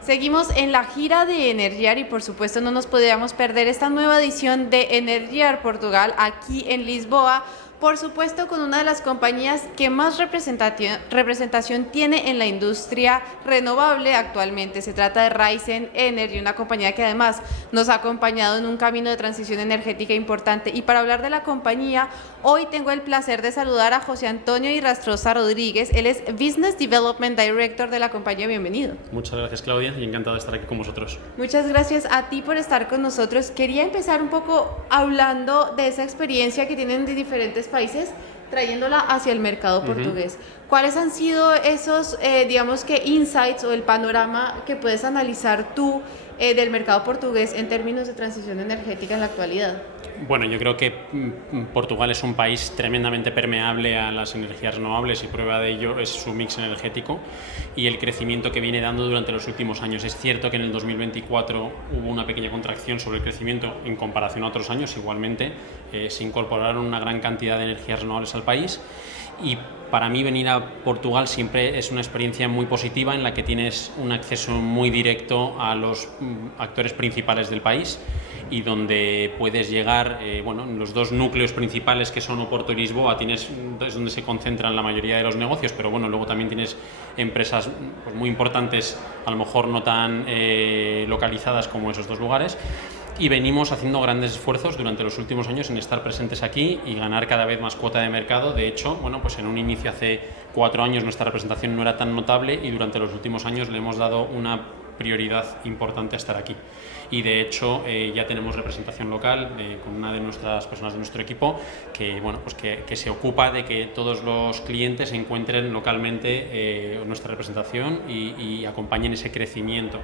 Seguimos en la gira de Energiar y por supuesto no nos podíamos perder esta nueva edición de Energiar Portugal aquí en Lisboa, por supuesto con una de las compañías que más representación tiene en la industria renovable actualmente. Se trata de Ryzen Energy, una compañía que además nos ha acompañado en un camino de transición energética importante. Y para hablar de la compañía, hoy tengo el placer de saludar a José Antonio Irrastrosa Rodríguez. Él es Business Development Director de la compañía. Bienvenido. Muchas gracias, Claudia, y encantado de estar aquí con vosotros. Muchas gracias a ti por estar con nosotros. Quería empezar un poco hablando de esa experiencia que tienen de diferentes países, trayéndola hacia el mercado portugués. ¿Cuáles han sido esos, digamos que insights o el panorama que puedes analizar tú del mercado portugués en términos de transición energética en la actualidad? Bueno, yo creo que Portugal es un país tremendamente permeable a las energías renovables y prueba de ello es su mix energético y el crecimiento que viene dando durante los últimos años. Es cierto que en el 2024 hubo una pequeña contracción sobre el crecimiento en comparación a otros años. Igualmente, se incorporaron una gran cantidad de energías renovables al país y para mí venir a Portugal siempre es una experiencia muy positiva en la que tienes un acceso muy directo a los actores principales del país y donde puedes llegar, en los dos núcleos principales que son Oporto y Lisboa, es donde se concentran la mayoría de los negocios, pero bueno, luego también tienes empresas pues, muy importantes, a lo mejor no tan localizadas como esos dos lugares. Y venimos haciendo grandes esfuerzos durante los últimos años en estar presentes aquí y ganar cada vez más cuota de mercado. De hecho, pues en un inicio hace 4 años nuestra representación no era tan notable y durante los últimos años le hemos dado una prioridad importante a estar aquí. Y de hecho ya tenemos representación local con una de nuestras personas de nuestro equipo que se ocupa de que todos los clientes encuentren localmente nuestra representación y acompañen ese crecimiento.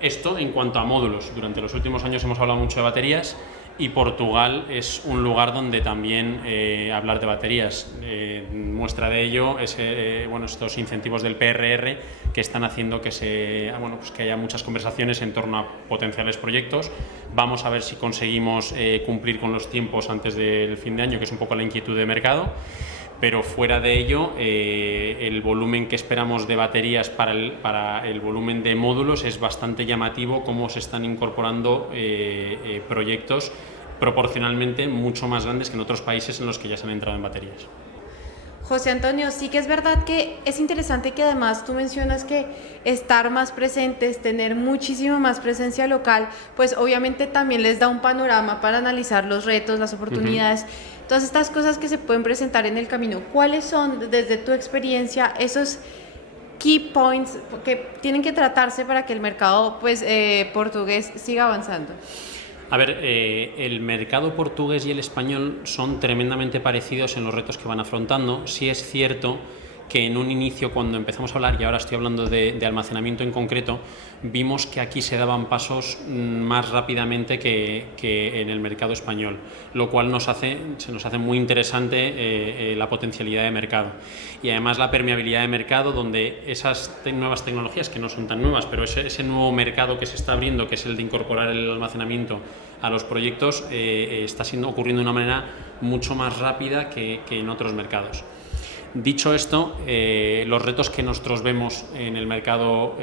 Esto en cuanto a módulos. Durante los últimos años hemos hablado mucho de baterías y Portugal es un lugar donde también hablar de baterías. Muestra de ello es estos incentivos del PRR que están haciendo que haya muchas conversaciones en torno a potenciales proyectos. Vamos a ver si conseguimos cumplir con los tiempos antes del fin de año, que es un poco la inquietud de mercado. Pero fuera de ello, el volumen que esperamos de baterías para el volumen de módulos es bastante llamativo, cómo se están incorporando proyectos proporcionalmente mucho más grandes que en otros países en los que ya se han entrado en baterías. José Antonio, sí que es verdad que es interesante que además tú mencionas que estar más presentes, tener muchísima más presencia local, pues obviamente también les da un panorama para analizar los retos, las oportunidades, todas estas cosas que se pueden presentar en el camino. ¿Cuáles son, desde tu experiencia, esos key points que tienen que tratarse para que el mercado portugués siga avanzando? A ver, el mercado portugués y el español son tremendamente parecidos en los retos que van afrontando. Sí es cierto que en un inicio, cuando empezamos a hablar, y ahora estoy hablando de almacenamiento en concreto, vimos que aquí se daban pasos más rápidamente que en el mercado español, lo cual se nos hace muy interesante la potencialidad de mercado. Y además la permeabilidad de mercado, donde esas nuevas tecnologías, que no son tan nuevas, pero ese nuevo mercado que se está abriendo, que es el de incorporar el almacenamiento a los proyectos, está ocurriendo de una manera mucho más rápida que en otros mercados. Dicho esto, los retos que nosotros vemos en el mercado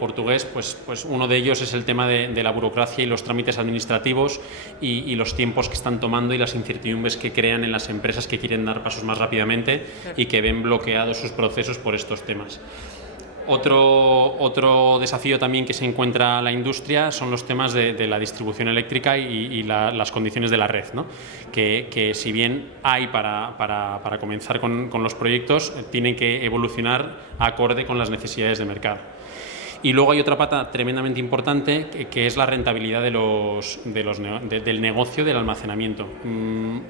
portugués, pues uno de ellos es el tema de la burocracia y los trámites administrativos y los tiempos que están tomando y las incertidumbres que crean en las empresas que quieren dar pasos más rápidamente y que ven bloqueados sus procesos por estos temas. Otro desafío también que se encuentra la industria son los temas de la distribución eléctrica y las condiciones de la red, ¿no? Que si bien hay para comenzar con los proyectos, tienen que evolucionar acorde con las necesidades de mercado. Y luego hay otra pata tremendamente importante que es la rentabilidad del negocio del almacenamiento.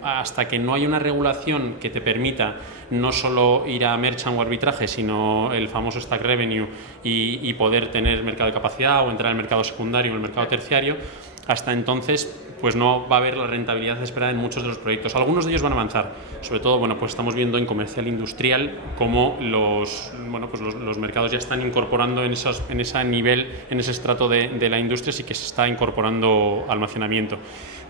Hasta que no hay una regulación que te permita no solo ir a merchant o arbitraje, sino el famoso stack revenue y poder tener mercado de capacidad o entrar al mercado secundario o el mercado terciario, hasta entonces pues no va a haber la rentabilidad esperada en muchos de los proyectos. Algunos de ellos van a avanzar, sobre todo pues estamos viendo en comercial industrial cómo los mercados ya están incorporando en ese nivel, en ese estrato de la industria, sí que se está incorporando almacenamiento.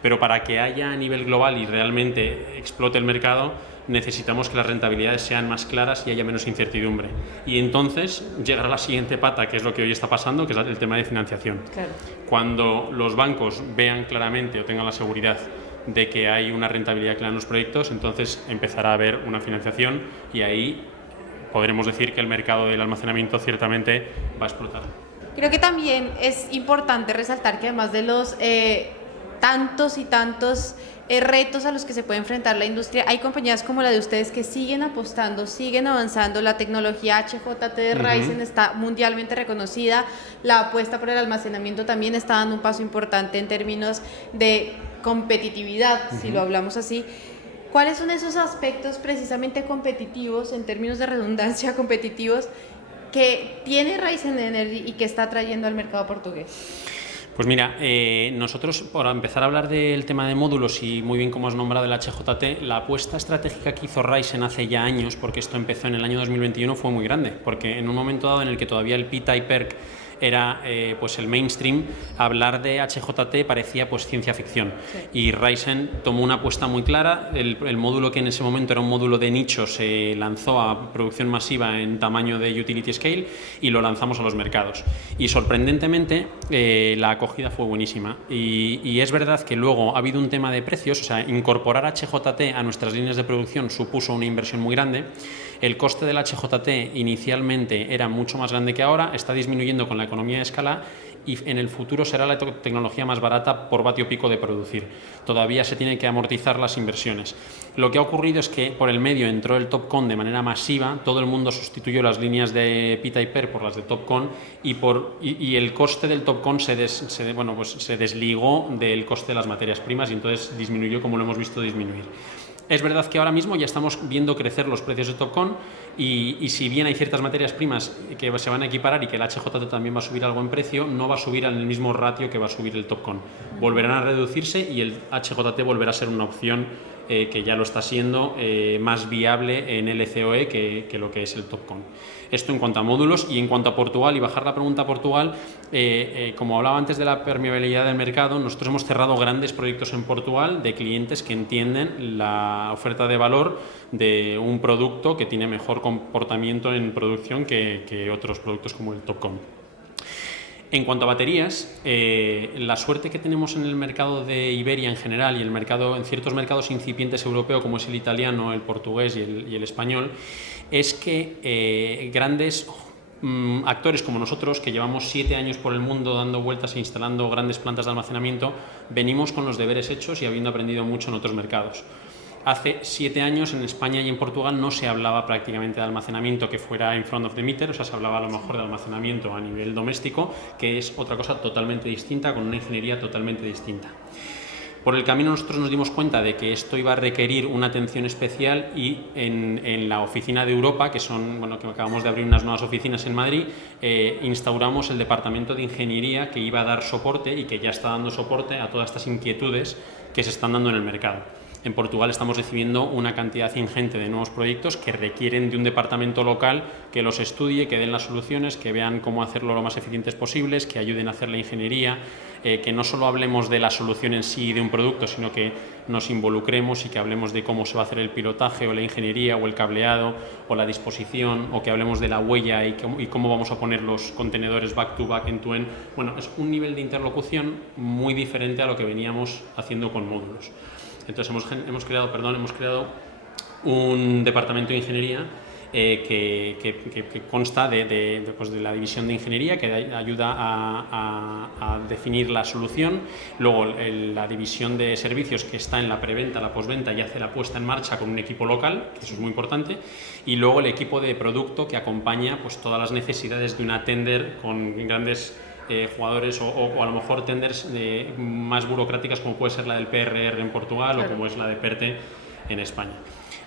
Pero para que haya a nivel global y realmente explote el mercado, necesitamos que las rentabilidades sean más claras y haya menos incertidumbre. Y entonces llegará la siguiente pata, que es lo que hoy está pasando, que es el tema de financiación. Claro. Cuando los bancos vean claramente o tengan la seguridad de que hay una rentabilidad clara en los proyectos, entonces empezará a haber una financiación y ahí podremos decir que el mercado del almacenamiento ciertamente va a explotar. Creo que también es importante resaltar que además de los tantos y tantos retos a los que se puede enfrentar la industria, hay compañías como la de ustedes que siguen apostando, siguen avanzando. La tecnología HJT de Ryzen está mundialmente reconocida, la apuesta por el almacenamiento también está dando un paso importante en términos de competitividad, si lo hablamos así. ¿Cuáles son esos aspectos precisamente competitivos, en términos de redundancia competitivos, que tiene Ryzen Energy y que está trayendo al mercado portugués? Pues mira, nosotros, por empezar a hablar del tema de módulos y muy bien como has nombrado el HJT, la apuesta estratégica que hizo Ryzen hace ya años, porque esto empezó en el año 2021, fue muy grande, porque en un momento dado en el que todavía el P-Type PERC era pues el mainstream, hablar de HJT parecía pues ciencia ficción. Sí. Y Ryzen tomó una apuesta muy clara. El módulo, que en ese momento era un módulo de nicho, se lanzó a producción masiva en tamaño de utility scale y lo lanzamos a los mercados. Y sorprendentemente la acogida fue buenísima. Y es verdad que luego ha habido un tema de precios, o sea, incorporar HJT a nuestras líneas de producción supuso una inversión muy grande. El coste del HJT inicialmente era mucho más grande que ahora, está disminuyendo con la economía de escala y en el futuro será la tecnología más barata por vatio pico de producir. Todavía se tienen que amortizar las inversiones. Lo que ha ocurrido es que por el medio entró el TOPCon de manera masiva, todo el mundo sustituyó las líneas de P-Type PERC por las de TOPCon y el coste del TOPCon se desligó del coste de las materias primas y entonces disminuyó como lo hemos visto disminuir. Es verdad que ahora mismo ya estamos viendo crecer los precios de TOPCon y si bien hay ciertas materias primas que se van a equiparar y que el HJT también va a subir algo en precio, no va a subir en el mismo ratio que va a subir el TOPCon. Volverán a reducirse y el HJT volverá a ser una opción que ya lo está siendo más viable en LCOE que lo que es el TOPCon. Esto en cuanto a módulos. Y en cuanto a Portugal, y bajar la pregunta a Portugal, como hablaba antes de la permeabilidad del mercado, nosotros hemos cerrado grandes proyectos en Portugal de clientes que entienden la oferta de valor de un producto que tiene mejor comportamiento en producción que otros productos como el TOPCon. En cuanto a baterías, la suerte que tenemos en el mercado de Iberia en general y en ciertos mercados incipientes europeos como es el italiano, el portugués y el español, es que grandes actores como nosotros, que llevamos 7 años por el mundo dando vueltas e instalando grandes plantas de almacenamiento, venimos con los deberes hechos y habiendo aprendido mucho en otros mercados. Hace 7 años en España y en Portugal no se hablaba prácticamente de almacenamiento que fuera in front of the meter, o sea, se hablaba a lo mejor de almacenamiento a nivel doméstico, que es otra cosa totalmente distinta, con una ingeniería totalmente distinta. Por el camino nosotros nos dimos cuenta de que esto iba a requerir una atención especial y en la oficina de Europa, que acabamos de abrir unas nuevas oficinas en Madrid, instauramos el departamento de ingeniería que iba a dar soporte y que ya está dando soporte a todas estas inquietudes que se están dando en el mercado. En Portugal estamos recibiendo una cantidad ingente de nuevos proyectos que requieren de un departamento local que los estudie, que den las soluciones, que vean cómo hacerlo lo más eficientes posibles, que ayuden a hacer la ingeniería, que no solo hablemos de la solución en sí de un producto, sino que nos involucremos y que hablemos de cómo se va a hacer el pilotaje o la ingeniería o el cableado o la disposición, o que hablemos de la huella y cómo vamos a poner los contenedores back to back, end to end. Bueno, es un nivel de interlocución muy diferente a lo que veníamos haciendo con módulos. Entonces hemos creado un departamento de ingeniería que consta de la división de ingeniería, que ayuda a definir la solución, luego la división de servicios, que está en la preventa, la postventa, y hace la puesta en marcha con un equipo local, que eso es muy importante, y luego el equipo de producto, que acompaña pues todas las necesidades de una tender con grandes jugadores o a lo mejor tenders más burocráticas, como puede ser la del PRR en Portugal, claro, o como es la de PERTE en España.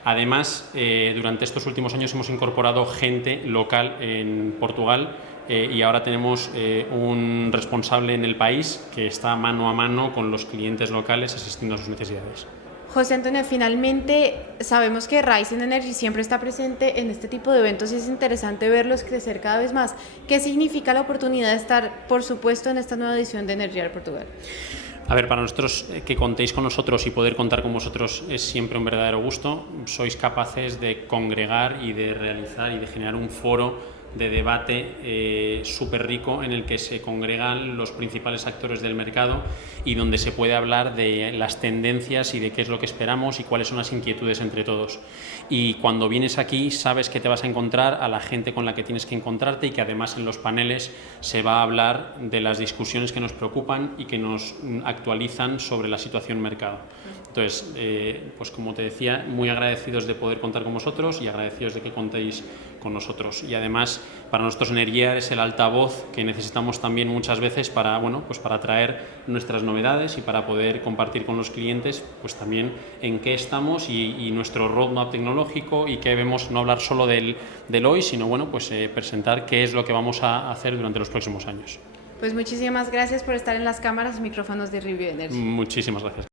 Además, durante estos últimos años hemos incorporado gente local en Portugal y ahora tenemos un responsable en el país que está mano a mano con los clientes locales asistiendo a sus necesidades. José Antonio, finalmente sabemos que Ryzen Energy siempre está presente en este tipo de eventos y es interesante verlos crecer cada vez más. ¿Qué significa la oportunidad de estar, por supuesto, en esta nueva edición de Energía de Portugal? A ver, para nosotros que contéis con nosotros y poder contar con vosotros es siempre un verdadero gusto. Sois capaces de congregar y de realizar y de generar un foro de debate súper rico en el que se congregan los principales actores del mercado y donde se puede hablar de las tendencias y de qué es lo que esperamos y cuáles son las inquietudes entre todos. Y cuando vienes aquí sabes que te vas a encontrar a la gente con la que tienes que encontrarte y que además en los paneles se va a hablar de las discusiones que nos preocupan y que nos actualizan sobre la situación mercado. Entonces, pues como te decía, muy agradecidos de poder contar con vosotros y agradecidos de que contéis con nosotros. Y además, para nosotros Energiar es el altavoz que necesitamos también muchas veces para, bueno, pues para traer nuestras novedades y para poder compartir con los clientes pues también en qué estamos y nuestro roadmap tecnológico y qué vemos, no hablar solo del hoy, sino bueno, pues presentar qué es lo que vamos a hacer durante los próximos años. Pues muchísimas gracias por estar en las cámaras y micrófonos de Review Energy. Muchísimas gracias.